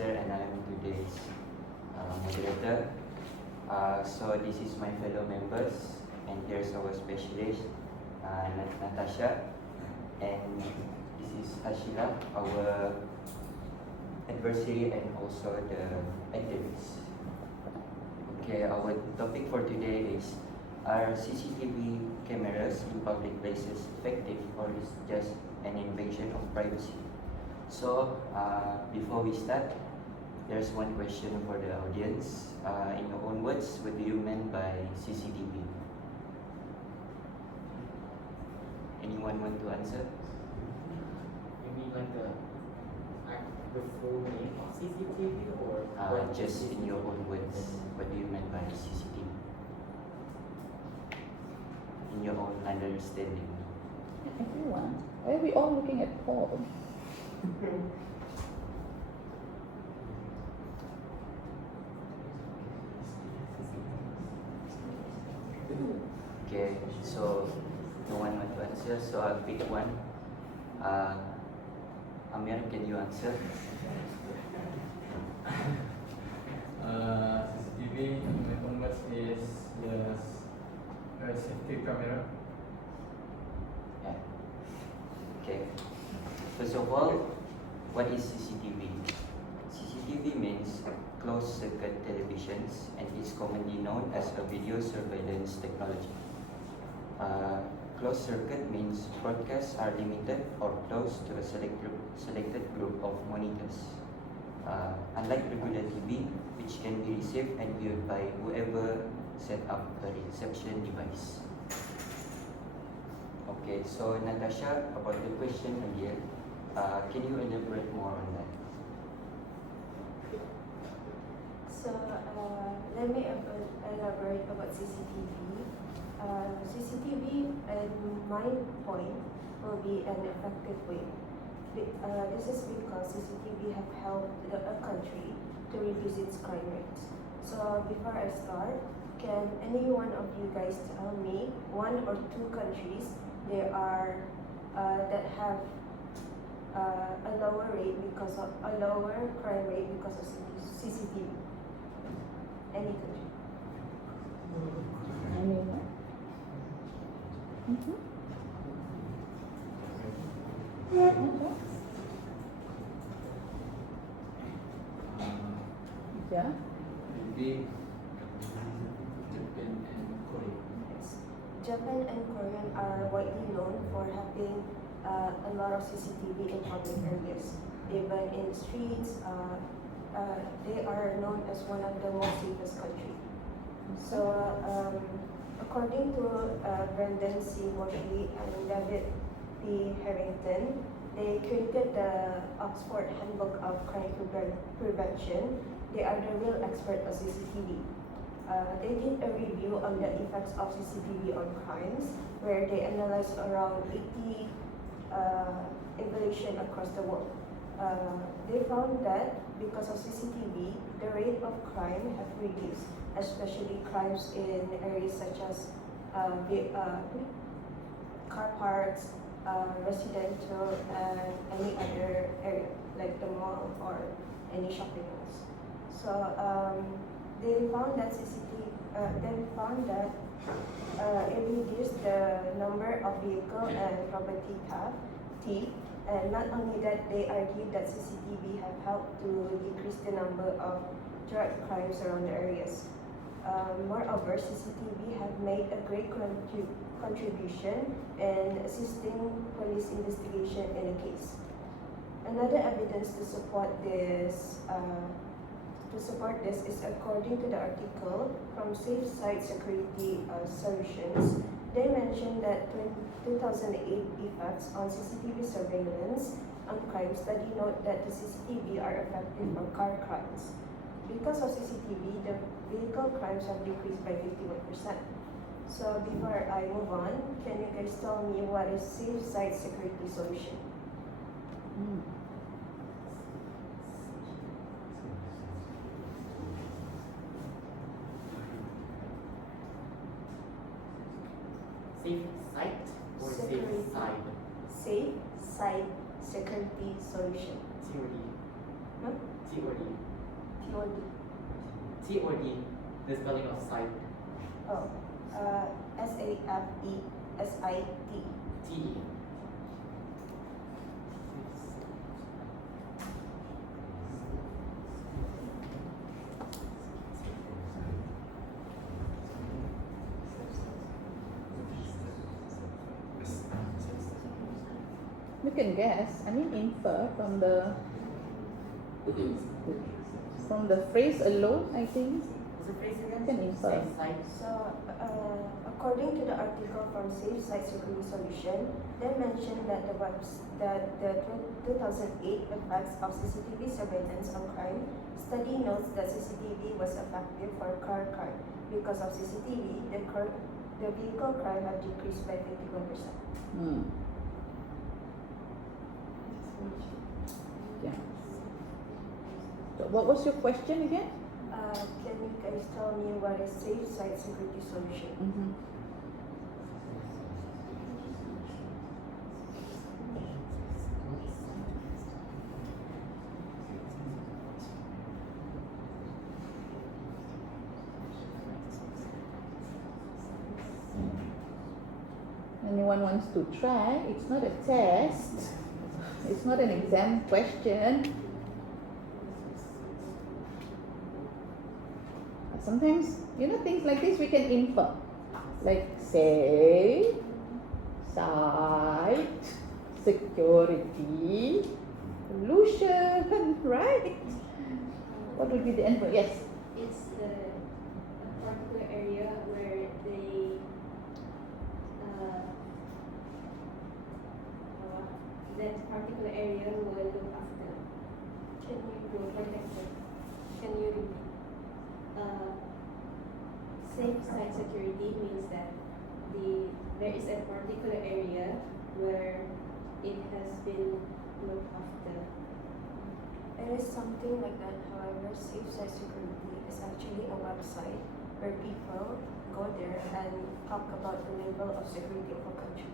organizer and I am today's moderator. So this is my fellow members, and here's our specialist, Natasha, and this is Ashila, our adversary and also the activist. Okay, our topic for today is: are CCTV cameras in public places effective, or is just an invasion of privacy? So, before we start, there's one question for the audience. In your own words, what do you mean by CCTV? Anyone want to answer? You mean like the full name of CCTV or Just in your own words, what do you mean by CCTV? In your own understanding. Everyone. Why are we all looking at Paul? Okay, so no one want to answer, so I'll pick one. Amir, can you answer? CCTV in my own words is just a safety camera. Yeah. Okay. First of all, what is CCTV? CCTV means closed circuit televisions and is commonly known as a video surveillance technology. Closed circuit means broadcasts are limited or closed to a selected group of monitors. Unlike regular TV, which can be received and viewed by whoever set up a reception device. Okay, so Natasha, about the question again, can you elaborate more on that? So let me elaborate about CCTV. CCTV, in my point, will be an effective way. This is because CCTV have helped a country to reduce its crime rates. So before I start, can any one of you guys tell me one or two countries there are that have a lower crime rate because of CCTV? Any country? Anyone? Mm-hmm. Yeah. Maybe Japan and Korea. Japan and Korea are widely known for having a lot of CCTV in public areas. Even in the streets, they are known as one of the most safest countries. So, according to Brendan C. Moshley and David P. Harrington, they created the Oxford Handbook of Crime Prevention. They are the real expert of CCTV. They did a review on the effects of CCTV on crimes, where they analyzed around 80 evaluations across the world. They found that because of CCTV, the rate of crime have reduced, especially crimes in areas such as car parks, residential, and any other area like the mall or any shopping malls. So they found that it reduced the number of vehicle and property theft, and not only that, they argued that CCTV have helped to decrease the number of drug crimes around the areas. Moreover, CCTV have made a great contribution in assisting police investigation in a case. Another evidence to support this is according to the article from Safe Site Security Solutions. They mentioned that 2008 effects on CCTV surveillance on crime study note that the CCTV are effective for car crimes. Because of CCTV, the vehicle crimes have decreased by 51%. So before I move on, can you guys tell me what is Safe Site Security Solution? Safe site or Security. safe side? Safe Site Security Solution. Security. Huh? T or D? T or D? T or D, the spelling of site. Oh, SAFESIT. T. You can guess. I mean, infer from the phrase alone. I think What's the phrase again? Can infer. Safe site. So, according to the article from Safe Site Security Solution, they mentioned that the 2008 effects of CCTV surveillance on crime study notes that CCTV was effective for car crime. Because of CCTV, the vehicle crime have decreased by 51%. Hmm. Yeah. So what was your question again? Can you guys tell me what is Safe Site Security Solution? Mm-hmm. Anyone wants to try? It's not a test. It's not an exam question. Sometimes, things like this we can infer. Like say, site, security, solution, right? What would be the infer? Yes. It's the particular area where they that particular area will look after, will protect them. Can you repeat? Safe site security means that there is a particular area where it has been looked after. There is something like that. However, Safe Site Security is actually a website where people go there and talk about the level of security of a country.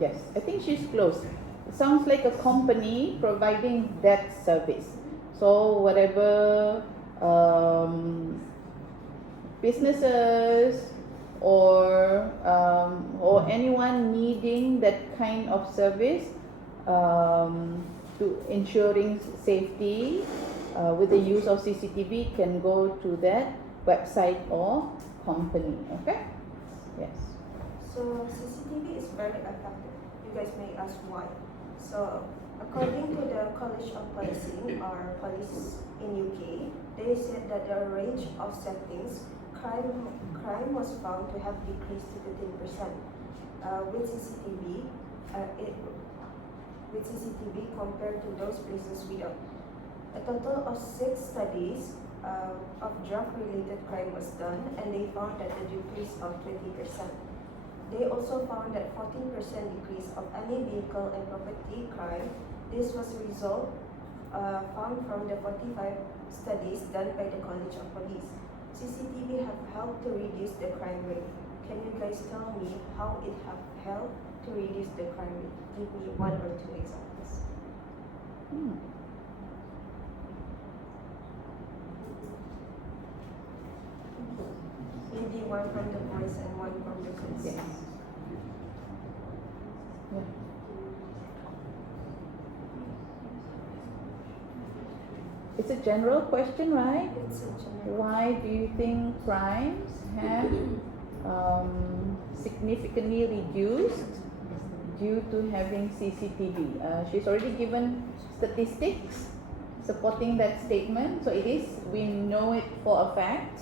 Yes, I think she's close. It sounds like a company providing that service. So whatever businesses or anyone needing that kind of service to ensuring safety with the use of CCTV can go to that website or company. Okay? Yes. So CCTV is very effective. You guys may ask why. So according to the College of Policing or police in UK, they said that the range of settings crime was found to have decreased to 15% with CCTV. With CCTV compared to those places without. A total of 6 studies of drug-related crime was done, and they found that a decrease of 20%. They also found that 14% decrease of any vehicle and property crime. This was a result found from the 45 studies done by the College of Police. CCTV have helped to reduce the crime rate. Can you guys tell me how it have helped to reduce the crime rate? Give me 1 or 2 examples. Maybe one from the boys and one from the girls. Yes. Yeah. It's a general question, right? It's a general. Why do you think crimes have significantly reduced due to having CCTV? She's already given statistics supporting that statement, so it is, we know it for a fact.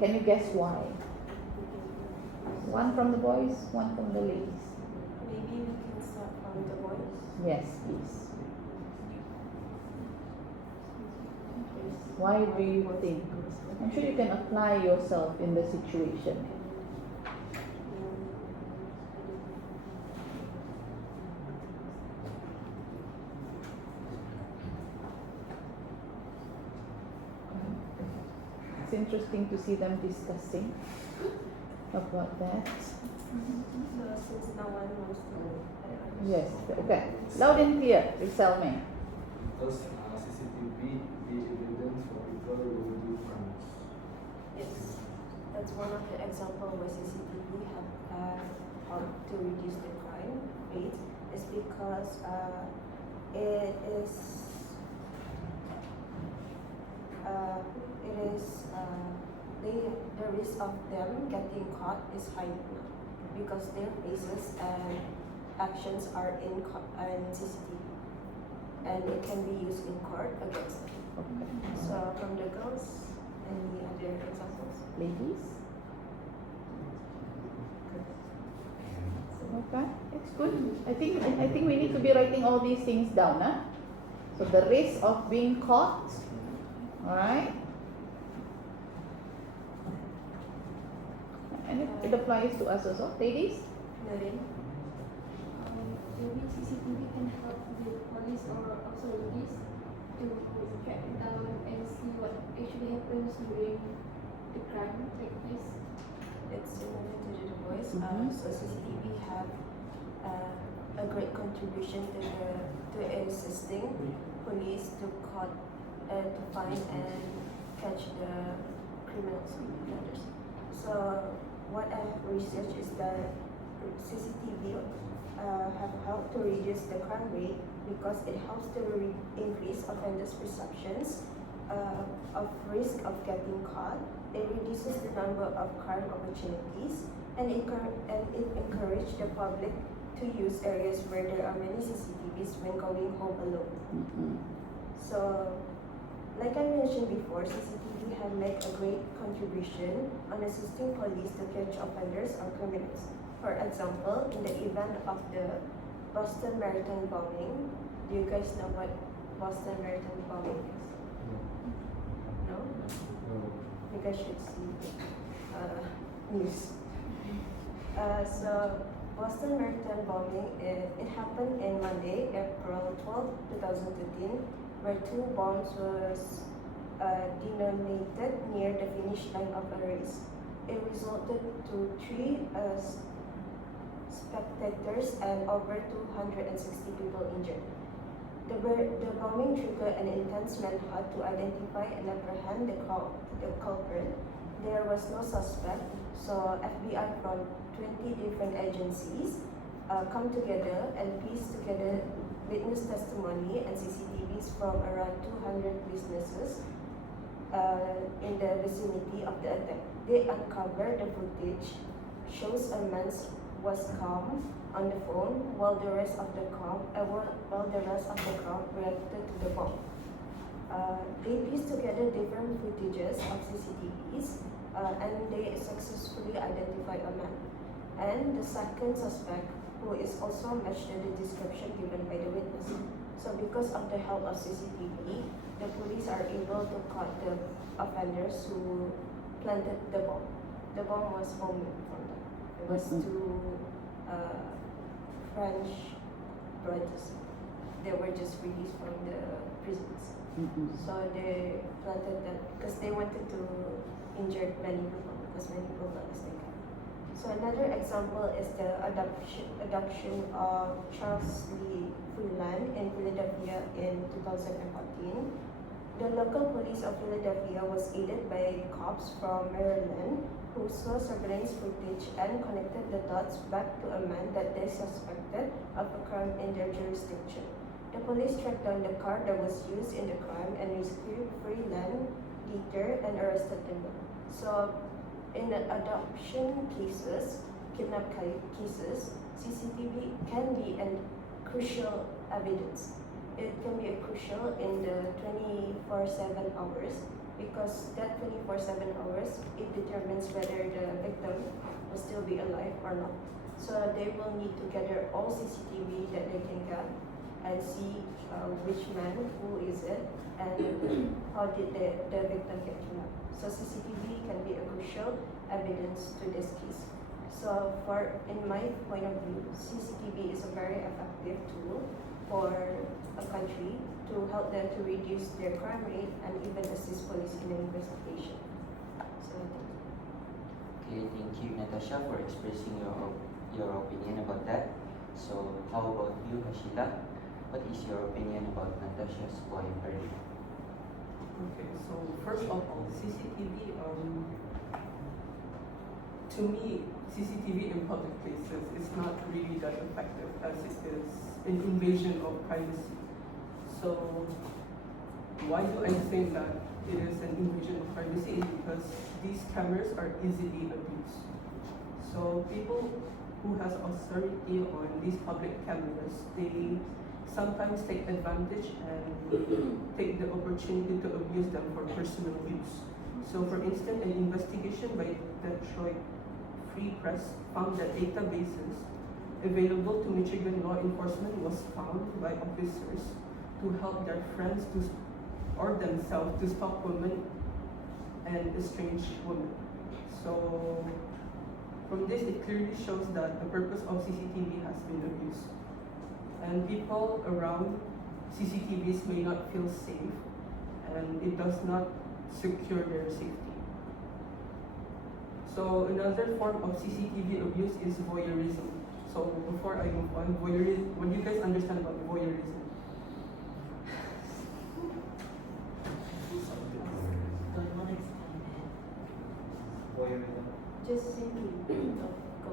Can you guess why? One from the boys, one from the ladies. Maybe we can start from the boys. Yes, please. Why do you think? I'm sure you can apply yourself in the situation. It's interesting to see them discussing about that. So since no one wants to, Yes, okay. Loud and clear, Rizal May. because CCTV the evidence for people who do crimes. Yes, that's one of the example where CCTV have helped to reduce the crime rate. Is because it is the risk of them getting caught is high now because their faces and actions are in CCTV and it can be used in court against them. Okay. So from the girls, any other examples? Ladies? Okay, it's good. I think we need to be writing all these things down, huh? So the risk of being caught, all right? And it applies to us also, ladies. Noreen? Maybe CCTV can help the police or authorities to track down and see what actually happens during the crime take place. It's similar to the voice. Mhm. So CCTV have a great contribution to assisting police to find and catch the criminals offenders. So what I have researched is that CCTV have helped to reduce the crime rate because it helps to increase offenders' perceptions of risk of getting caught. It reduces the number of crime opportunities and it encourages the public to use areas where there are many CCTVs when going home alone. Mm-hmm. So, like I mentioned before, CCTV have made a great contribution on assisting police to catch offenders or criminals. For example, in the event of the Boston Marathon bombing, do you guys know what Boston Marathon bombing is? No? You guys should see news. So Boston Marathon bombing, it happened in Monday, April 12, 2013, where two bombs was detonated near the finish line of a race. It resulted to 3 spectators and over 260 people injured. The bombing triggered an intense manhunt to identify and apprehend the culprit. There was no suspect, so FBI from 20 different agencies come together and piece together witness testimony and CCTVs from around 200 businesses in the vicinity of the attack. They uncovered the footage shows a man was calm on the phone while the rest of the crowd reacted to the bomb. They pieced together different footages of CCTVs and they successfully identified a man. And the second suspect, who is also matched to the description given by the witness. So because of the help of CCTV, the police are able to catch the offenders who planted the bomb. The bomb was homemade from them. It was two French brothers. They were just released from the prisons. Mm-hmm. So they planted that because they wanted to injure many people because many people got mistaken. So another example is the adoption of Charles Lee Freeland in Philadelphia in 2014. The local police of Philadelphia was aided by cops from Maryland who saw surveillance footage and connected the dots back to a man that they suspected of a crime in their jurisdiction. The police tracked down the car that was used in the crime and rescued Freeland later and arrested him. So in the adoption cases, kidnap cases, CCTV can be a crucial evidence. It can be a crucial in the 24/7 hours because that 24/7 hours, it determines whether the victim will still be alive or not. So they will need to gather all CCTV that they can get and see which man, who is it, and how did the victim get kidnapped. So CCTV can be a crucial evidence to this case. So in my point of view, CCTV is a very effective tool for a country to help them to reduce their crime rate and even assist police in the investigation. So Okay, thank you, Natasha, for expressing your opinion about that. So how about you, Hashila? what is your opinion about Natasha's point earlier? Okay, so first of all, CCTV, to me, CCTV in public places is not really that effective as it is an invasion of privacy. So why do I think that it is an invasion of privacy? Is because these cameras are easily abused. So people who has authority on these public cameras, they sometimes take advantage and take the opportunity to abuse them for personal use. So for instance, an investigation by Detroit Free Press found that databases available to Michigan law enforcement was found by officers to help their friends to or themselves to stalk women and estranged women. So from this, it clearly shows that the purpose of CCTV has been abused. And people around CCTVs may not feel safe, and it does not secure their safety. So another form of CCTV abuse is voyeurism. So before I move on, voyeurism, what do you guys understand about voyeurism? Voyeurism. Just simply go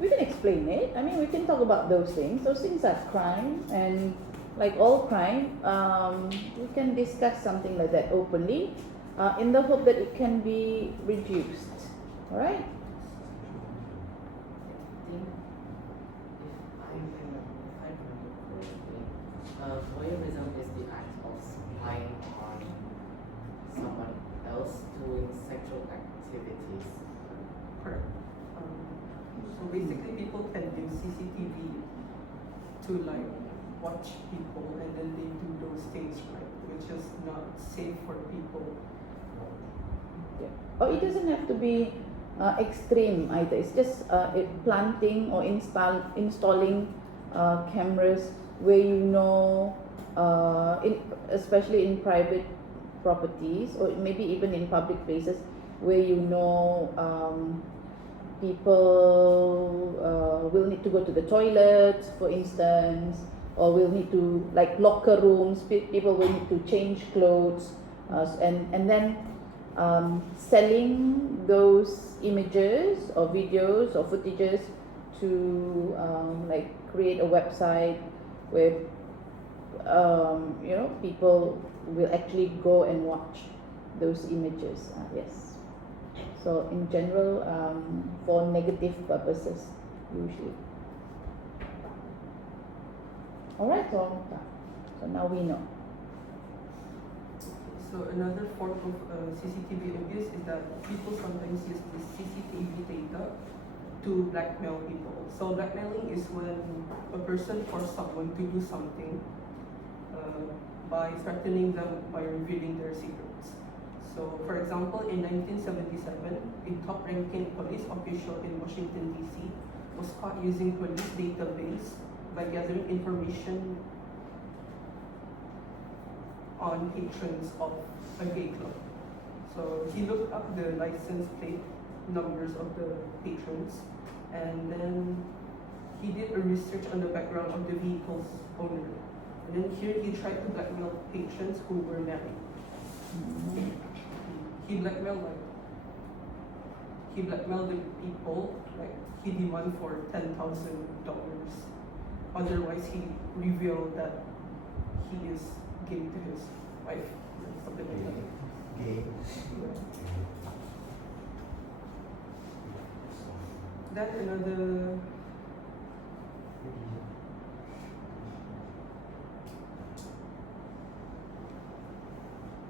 We can explain it. I mean, we can talk about those things. Those things are crime, and like all crime, we can discuss something like that openly, in the hope that it can be reduced. All right. I think if I remember correctly, voyeurism is the act of spying on someone else doing sexual activities. Correct. So basically, people can use CCTV to like watch people, and then they do those things, right, which is not safe for people. Or it doesn't have to be extreme either. It's just planting or installing cameras where you know, especially in private properties or maybe even in public places where you know people will need to go to the toilet, for instance, or will need to, like locker rooms, people will need to change clothes, and then selling those images or videos or footages to like create a website where people will actually go and watch those images. Yes. So in general, for negative purposes, usually. All right, so now we know. So another form of CCTV abuse is that people sometimes use this CCTV data to blackmail people. So blackmailing is when a person forces someone to do something by threatening them by revealing their secrets. So for example, in 1977, a top-ranking police official in Washington, D.C. was caught using police database by gathering information on patrons of a gay club. So he looked up the license plate numbers of the patrons, and then he did a research on the background of the vehicle's owner. And then here he tried to blackmail patrons who were married. He blackmailed the people, like he demanded for $10,000. Otherwise, he revealed that he is gay to his wife, something like that. Gay. Then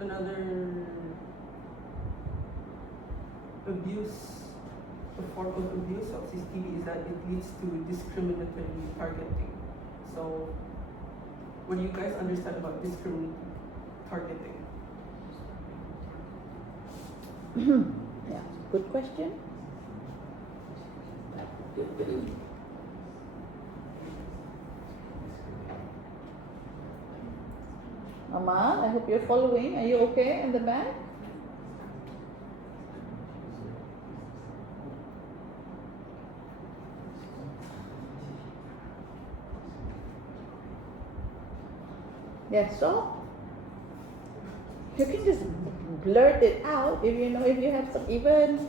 another abuse, a form of abuse of CCTV is that it leads to discriminatory targeting. So, what do you guys understand about discriminatory targeting? Yeah, good question. Amal, I hope you're following. Are you okay in the back? Yes, so you can just blurt it out if you know, if you have some even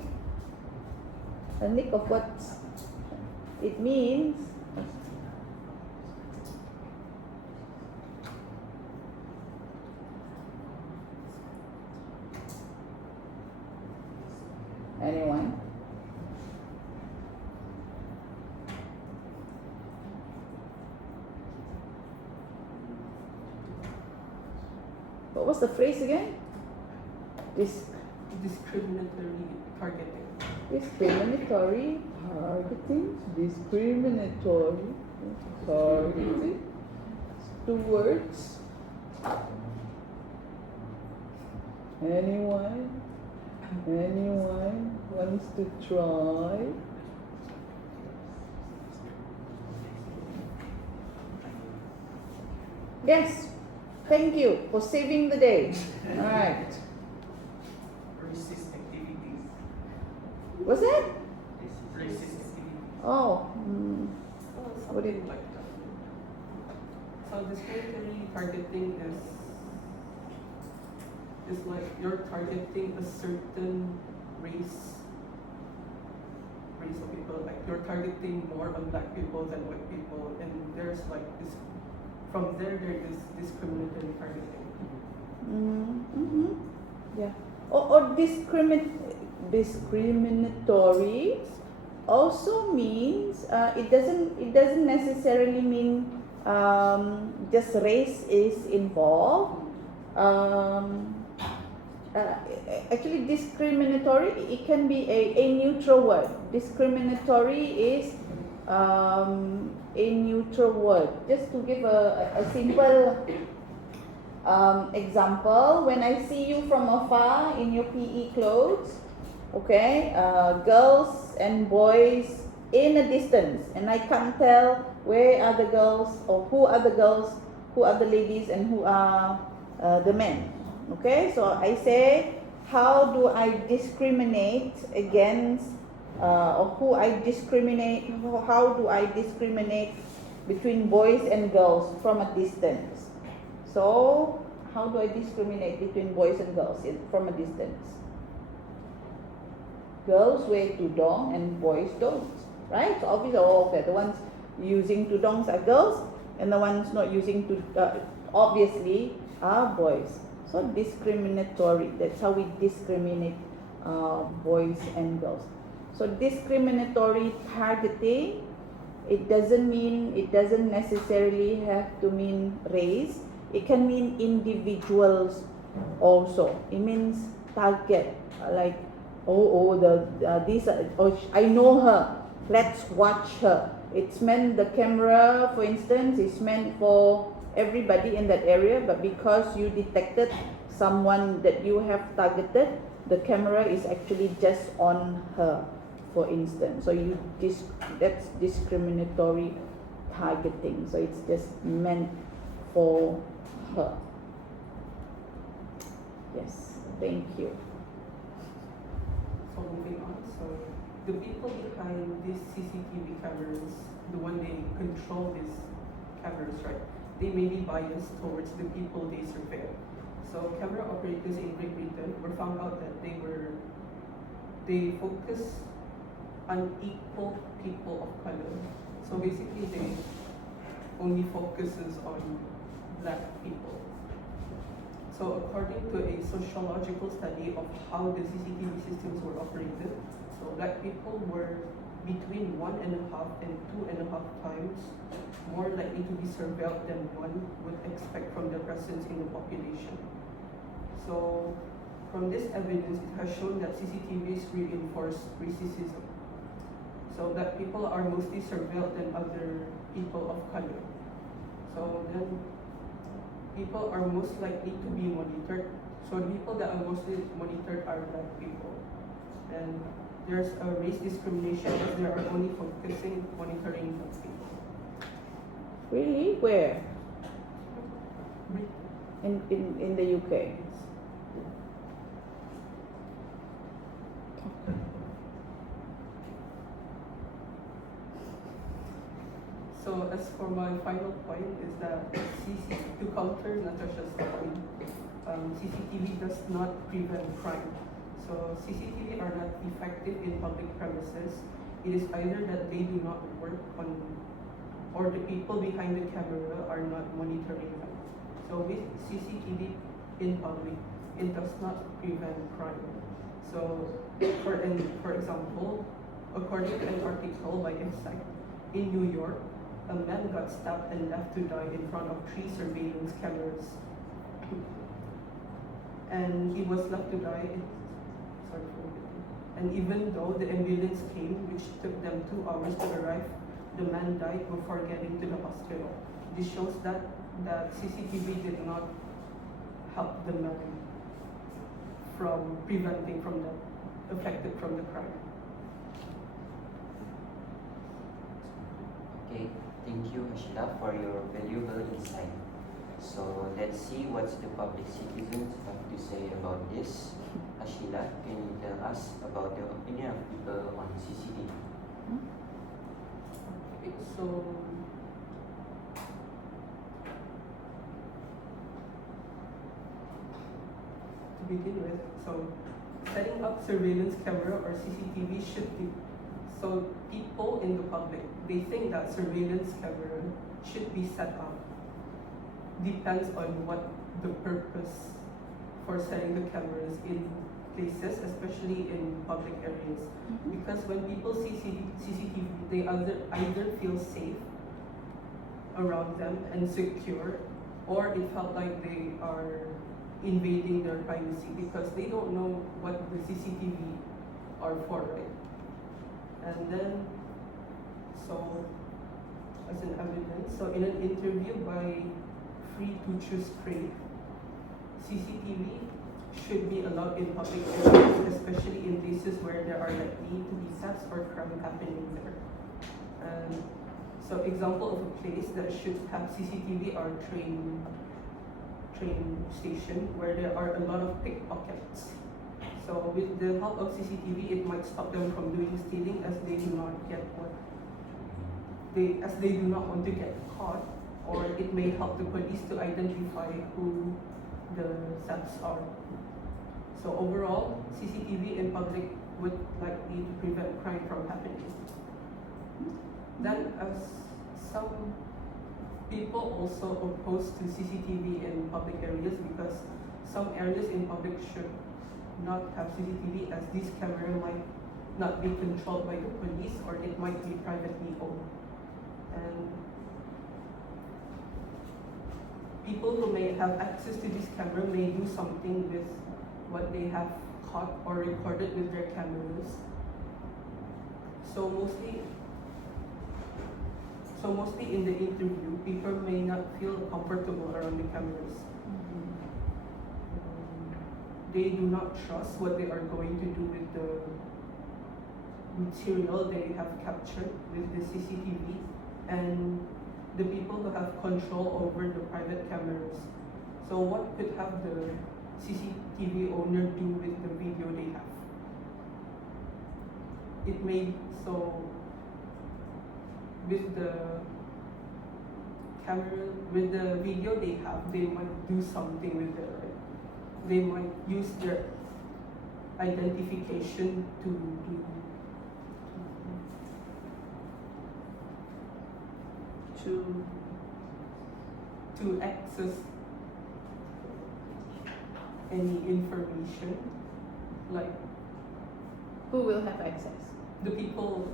a nick of what it means. Anyone? What was the phrase again? Discriminatory targeting. Discriminatory targeting. Discriminatory targeting. 2 words. Anyone? Anyone wants to try? Yes. Thank you for saving the day. All right. Racist activities. What's that? Racist activities. Oh. What did? Something like that. So discriminatory targeting is like you're targeting a certain race of people. Like you're targeting more on black people than white people, and there's like this. From there is discriminatory targeting. Mm-hmm. Yeah. Or discriminatory also means it doesn't necessarily mean just race is involved. Actually, discriminatory, it can be a neutral word. Discriminatory is a neutral word. Just to give a simple example, when I see you from afar in your PE clothes, okay, girls and boys in a distance, and I can't tell where are the girls or who are the girls, who are the ladies, and who are the men. Okay, so I say, how do I discriminate against or who I discriminate, how do I discriminate between boys and girls from a distance? So, how do I discriminate between boys and girls from a distance? Girls wear tudong and boys don't, right? So obviously, okay, the ones using tudongs are girls, and the ones not using obviously are boys. So discriminatory. That's how we discriminate boys and girls. So discriminatory targeting, it doesn't necessarily have to mean race. It can mean individuals also. It means target, like I know her. Let's watch her. It's meant, the camera, for instance, is meant for everybody in that area, but because you detected someone that you have targeted, the camera is actually just on her, for instance. So that's discriminatory targeting. So it's just meant for her. Yes, thank you. So moving on, so the people behind these CCTV cameras, the one they control these cameras, right? They may be biased towards the people they surveil. So camera operators in Great Britain were found out that they focus on equal people of color. So basically they only focuses on black people. So according to a sociological study of how the CCTV systems were operated, so black people were between 1.5 and 2.5 times more likely to be surveilled than one would expect from their presence in the population. So from this evidence, it has shown that CCTVs reinforce racism. So that people are mostly surveilled than other people of color. So then people are most likely to be monitored. So the people that are mostly monitored are black people. And there's a race discrimination as they are only monitoring black people. Really? Where? in the UK. So as for my final point is that to counter Natasha's point, CCTV does not prevent crime. So CCTV are not effective in public premises. It is either that they do not work on, or the people behind the camera are not monitoring them. So with CCTV in public, it does not prevent crime. So for example, according to an article by Insight, in New York, a man got stabbed and left to die in front of 3 surveillance cameras. And he was left to die. And even though the ambulance came, which took them 2 hours to arrive, the man died before getting to the hospital. This shows that CCTV did not help the man from preventing from the affected from the crime. Okay, thank you, Ashila, for your valuable insight. So let's see what the public citizens have to say about this. Ashila, can you tell us about the opinion of people on CCTV? Okay, so to begin with, so setting up surveillance camera or CCTV should be, so people in the public, they think that surveillance camera should be set up. Depends on what the purpose for setting the cameras in places, especially in public areas. Because when people see CCTV, they either feel safe around them and secure, or it felt like they are invading their privacy because they don't know what the CCTV are for, right? And then, so as an evidence, so in an interview by Free to Choose Crave, CCTV should be allowed in public areas, especially in places where there are likely to be thefts or crime happening there. And so example of a place that should have CCTV are train station where there are a lot of pickpockets. So with the help of CCTV, it might stop them from doing stealing as they do not want to get caught, or it may help the police to identify who the thefts are. So overall, CCTV in public would likely to prevent crime from happening. Then, as some people also oppose to CCTV in public areas because some areas in public should not have CCTV as this camera might not be controlled by the police or it might be privately owned. And people who may have access to this camera may do something with what they have caught or recorded with their cameras. So mostly in the interview, people may not feel comfortable around the cameras. They do not trust what they are going to do with the material they have captured with the CCTV and the people who have control over the private cameras. So what could have the CCTV owner do with the video they have? It may, so with the camera, with the video they have, they might do something with it, right? They might use their identification to access any information, like Who will have access? the people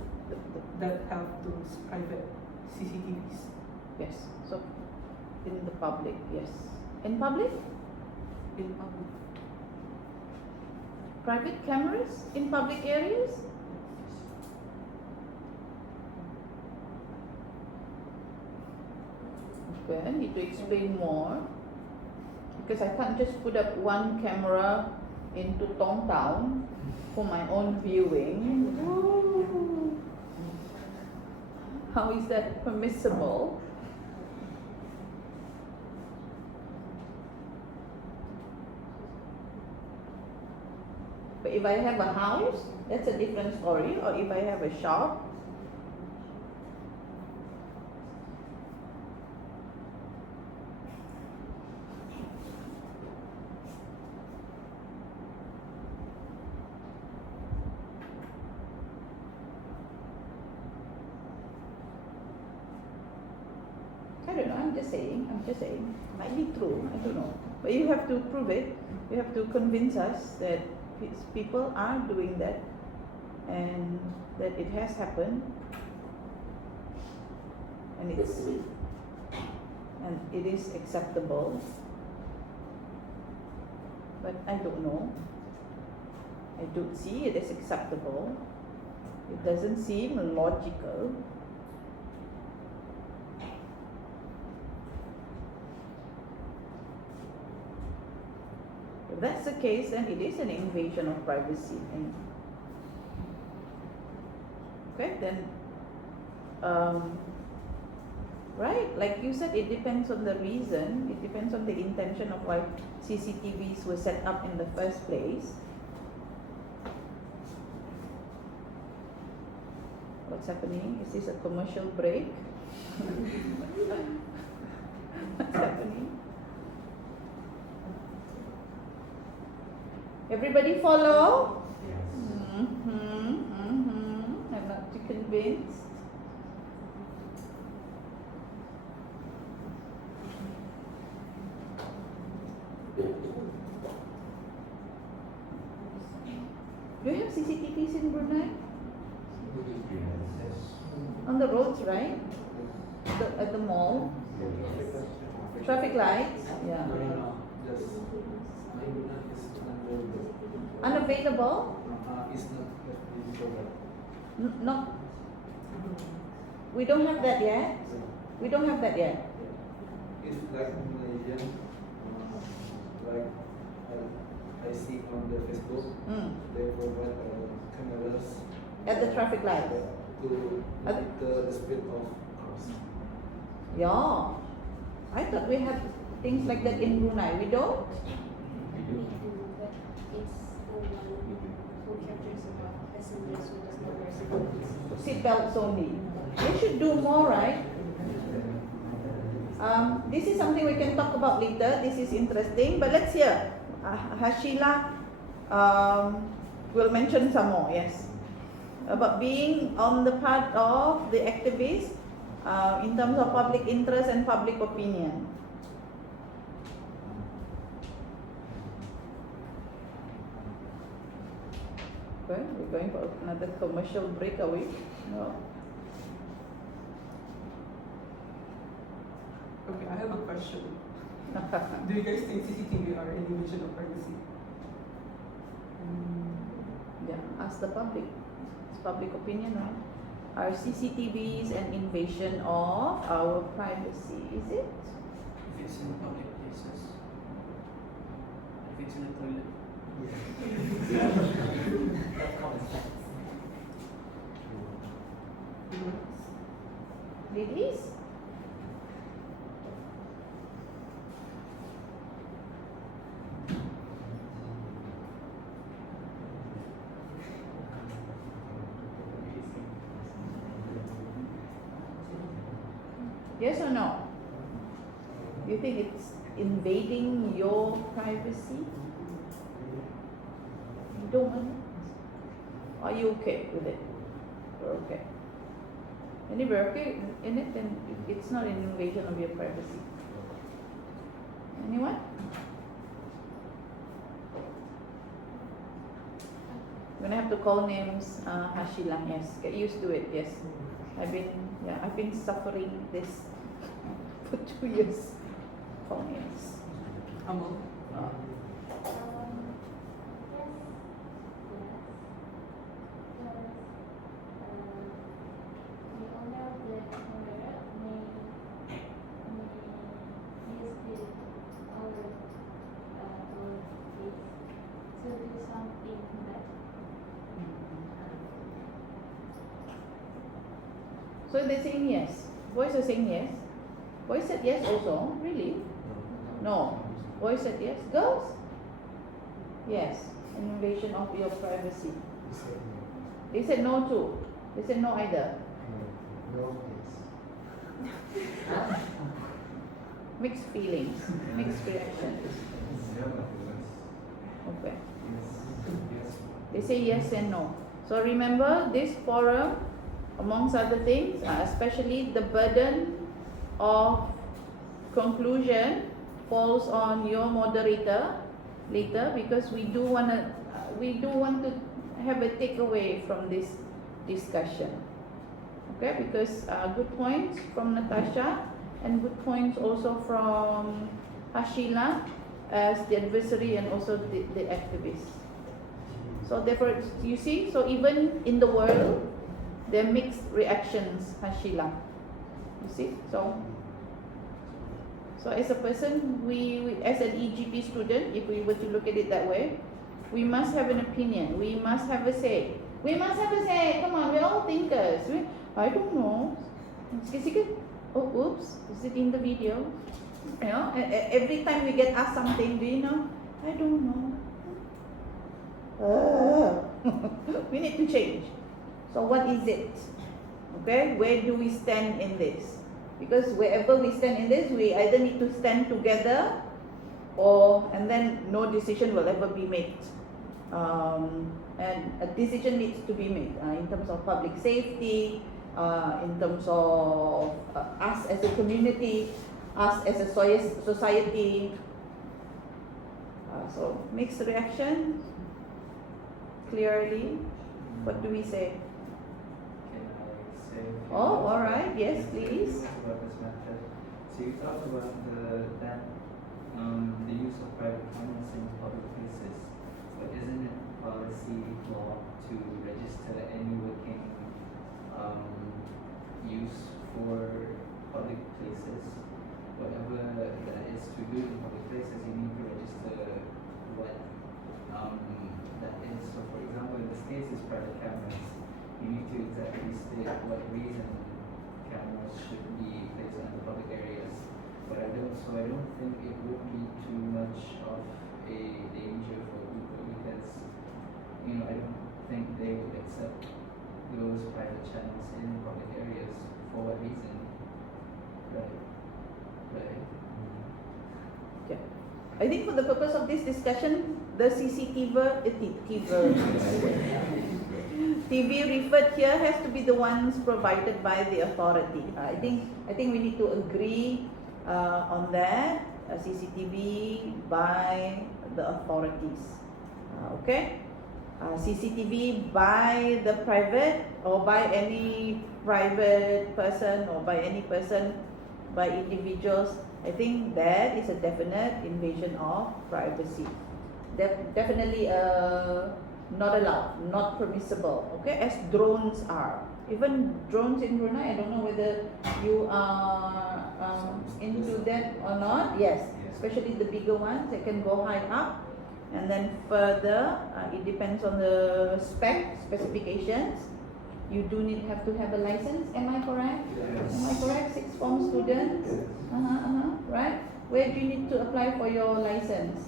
that have those private CCTVs. Yes. So in the public, yes. In public? In public. Private cameras in public areas? Okay, I need to explain more. Because I can't just put up one camera into Tong Town for my own viewing. How is that permissible? But if I have a house, that's a different story. Or if I have a shop, I don't know, I'm just saying, might be true, I don't know. But you have to prove it, you have to convince us that people are doing that and that it has happened and it is acceptable. But I don't know. I don't see it as acceptable. It doesn't seem logical. If that's the case, then it is an invasion of privacy. And okay, then, right, like you said, it depends on the reason, it depends on the intention of why CCTVs were set up in the first place. What's happening? Is this a commercial break? What's happening? Everybody follow? I'm not too convinced. Do you have CCTVs in Brunei? On the roads, right? At the mall? Traffic lights? Yeah. Just Unavailable? is not Not. We don't have that yet. We don't have that yet. It's like Malaysian, like I see on the Facebook, they provide cameras At the traffic lights. to monitor the speed of cars. Yeah. I thought we had things like that in Brunei. We don't? We do, but it's the one who captures about passengers who does not wear seatbelts. Seatbelts only. They should do more, right? This is something we can talk about later. This is interesting. But let's hear. Hashila will mention some more, yes. About being on the part of the activists in terms of public interest and public opinion. Okay, we're going for another commercial break, are we? No. Okay, I have a question. Do you guys think CCTV are an invasion of privacy? Yeah, ask the public. It's public opinion, right? Are CCTVs an invasion of our privacy? Is it? If it's in public places, if it's in a toilet. Ladies? Yes or no? You think it's invading your privacy? You don't want it? Are you okay with it? You're okay. And if you're okay in it, then it's not an invasion of your privacy. Anyone? I'm gonna have to call names, Hashila, yes. Get used to it, yes. I've been suffering this for 2 years. Call names. Amal? So they're saying yes. Boys are saying yes. Boys said yes also. Really? No. Boys said yes. Girls? Yes. invasion of your privacy? You said no. They said no too. They said no either. No, yes. Mixed feelings, mixed reactions. Okay. They say yes and no. So remember, this forum, amongst other things, especially the burden of conclusion falls on your moderator later, because we do want to have a takeaway from this discussion. Okay, because good points from Natasha and good points also from Hashila as the adversary and also the activist. So therefore, you see, so even in the world, there are mixed reactions, Hashila. You see, so as a person, we as an EGP student, if we were to look at it that way, we must have an opinion. We must have a say. We must have a say. Come on, we're all thinkers. I don't know. Oh, oops, is it in the video? You know, every time we get asked something, do you know? I don't know. We need to change. So what is it? Okay, where do we stand in this? Because wherever we stand in this, we either need to stand together, and then no decision will ever be made. And a decision needs to be made in terms of public safety, in terms of us as a community, us as a society. So mixed reaction. Clearly, what do we say? Can I say? Oh, all right. Yes, please. About this matter. So you talked about the use of private cameras in public places, but isn't it policy law to register any working use for public places? Whatever that is to do in public places, you need to register what that is. So for example, in the States it's private cameras. You need to exactly state what reason cameras should be placed on the public areas. But I don't think it would be too much of a danger for people, because I don't think they would accept those private channels in public areas. For what reason? Right. Yeah. I think for the purpose of this discussion, the TV referred here has to be the ones provided by the authority. I think we need to agree on that. CCTV by the authorities. Okay. CCTV by the private, or by any private person, or by any person, by individuals. I think that is a definite invasion of privacy. Definitely not allowed, not permissible. Okay, as drones are. Even drones in Brunei, I don't know whether you are into that or not. Yes, especially the bigger ones that can go high up. And then further, it depends on the specifications. You do have to have a license. Am I correct? Yes. Am I correct? Sixth form students. Right. Where do you need to apply for your license?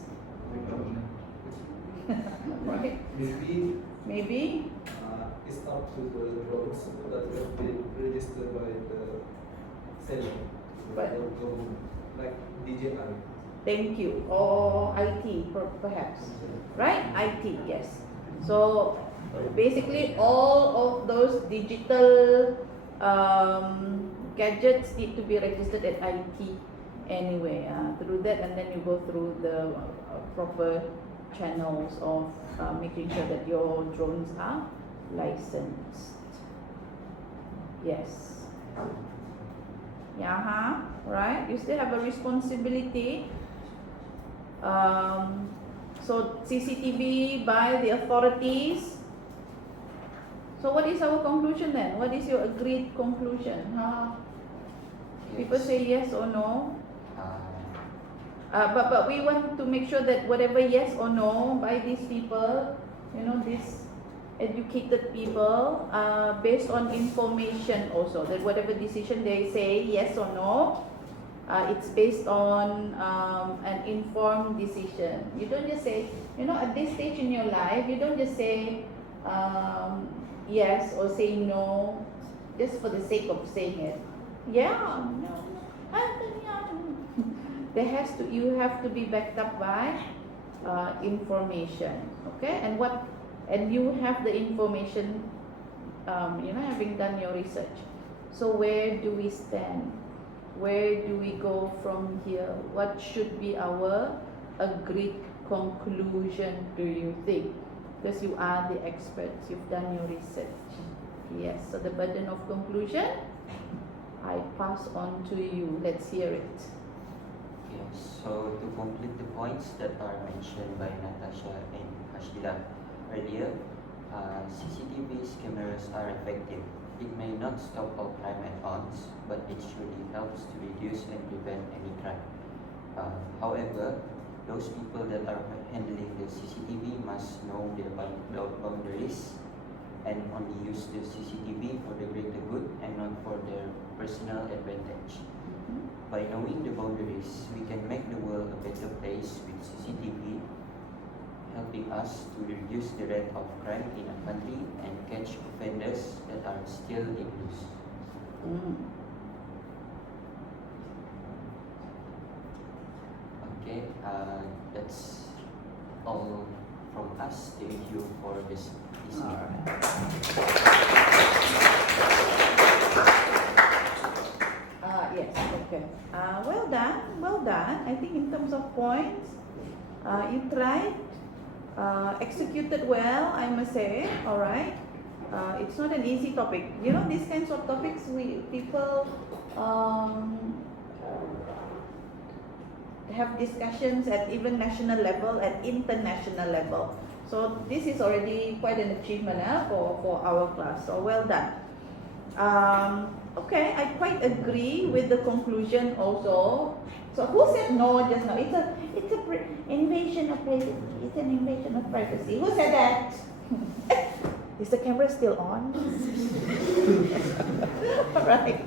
Right. Maybe. It's up to the drones that have been registered by the seller. But- Like DJI. Thank you. Or IT, perhaps. Right? IT, yes. So basically, all of those digital gadgets need to be registered at IT anyway. Through that, and then you go through the proper channels of making sure that your drones are licensed. Yes. Yeah, right? You still have a responsibility. So CCTV by the authorities. So what is our conclusion then? What is your agreed conclusion? People say yes or no. But we want to make sure that whatever yes or no by these people, these educated people, based on information also, that whatever decision they say yes or no, It's based on an informed decision. You don't just say, at this stage in your life, you don't just say yes or say no just for the sake of saying it. Yeah, no. You have to be backed up by information, okay? And you have the information, having done your research. So where do we stand? Where do we go from here? What should be our agreed conclusion, do you think? Because you are the experts, you've done your research. Yes, so the burden of conclusion, I pass on to you. Let's hear it. Yes, so to complete the points that are mentioned by Natasha and Ashila earlier, CCTV cameras are effective. It may not stop all crime at once, but it surely helps to reduce and prevent any crime. However, those people that are handling the CCTV must know their boundaries and only use the CCTV for the greater good and not for their personal advantage. By knowing the boundaries, we can make the world a better place with CCTV, helping us to reduce the rate of crime in a country and catch offenders that are still in use. Okay, that's all from us. Thank you for this listening. Yes, okay. Well done. I think in terms of points, you tried, executed well, I must say. All right. It's not an easy topic. These kinds of topics, people have discussions at even national level, at international level. So this is already quite an achievement for our class. So well done. Okay, I quite agree with the conclusion also. So who said no just now? It's invasion of privacy. It's an invasion of privacy. Who said that? Is the camera still on? All right.